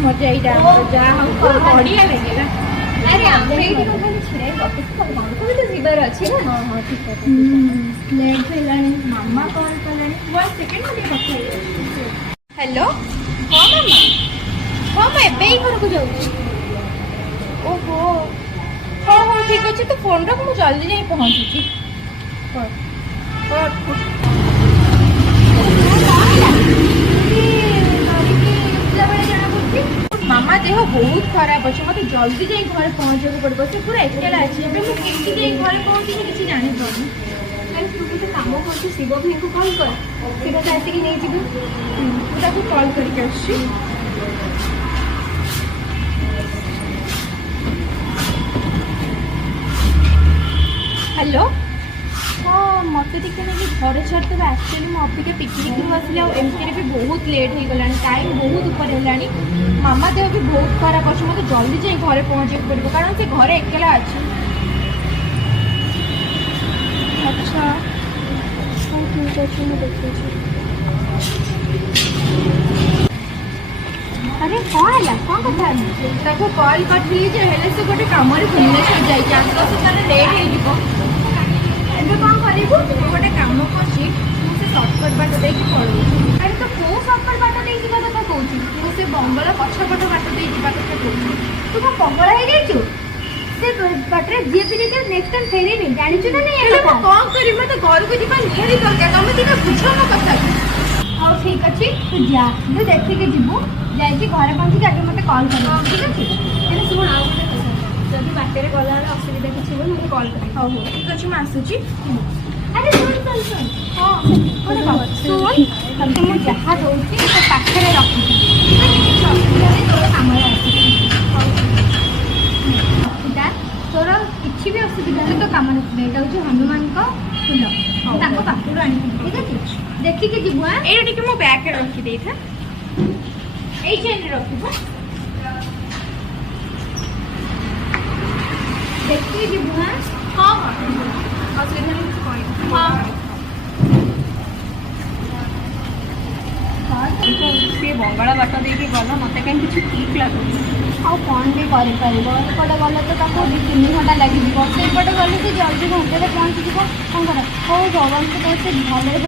मजा यहाँ बढ़िया लगे अरे जीवार अच्छे ना हाँ ठीक है लेट है मामा कॉल कला हेलो हाँ मामा हाँ मैं एबे घर को जाऊँ ओहो हाँ हाँ ठीक अच्छे तो फोन रख मुझे जल्दी जाई पहुँचुची मामा देह बहुत खराब अच्छे मत जल्दी जाई घर पहुँचा पड़ो से पूरा एकेला अच्छे मुझे घर पहुँची किसी जानी पानी तू गोटे कम कर शिव भाई को कॉल कर सी तो आसिक नहीं मुझे कॉल करके आसुची हेलो हाँ मत टे ना घर छाड़देवे एक्चुअली मो अबिका पिकनिक रू आसली एमती भी बहुत लेट हो गला टाइम बहुत ऊपर है मामा देह भी बहुत खराब अच्छे मतलब जल्दी जाए घर पहुँचे पड़ो कारण से घरे एकेला अच्छे अच्छा हाँ ठीक अच्छे मैं देखी अरे कौन है कौन कथा कॉल करी से गोटे कम भुवनेश्वर जाइए आस लेट हो कौन करू गोटे कम कर सर्टकट बाट दे पड़ू अरे तो कौ सर्टकट बाट दे कथा कौन से बंगला पछपट बाट दे कथा कौन तू कौन पगला हो जाइछु से बाटरे जी पी दे नेक्स्ट टाइम फेरेनी जानिछु ना नहीं कौन करी मैं तो घर को जीवा निहारी दरकार तुम दिना बुझ मो कथा हाँ ठीक अच्छे तू जा तू देखिके जीवु जाइए घर पहुँची आगे मत कॉल कर ठीक अच्छे शुण आ जब बाटर गला असुविधा किसी हो मुझे कॉल कर हाँ हाँ ठीक अच्छे मैं आसूची अरे सुन सुन सुन हाँ सुन तमको मुझे जहाँ दूसरी तो पाखे रखी तोर कम तोर किसी भी असुविधा तो कम रखी यहाँ हूँ हनुमान का फूल पाखर आनी ठीक अच्छे देखिए जीव हाँ ये मो बैग रखी था ये चेन रखी देखिए जीव हाँ हाँ हाँ असुविधा हाँ सी बंगाला बाट दे गला मत कहीं किसी ठीक लगुन आ कौन भी कर एपटे गले तो 2-3 घंटा लगे सेपटे गले तो जल्दी घंटे पहुँची कौन कर हो जगन तो भले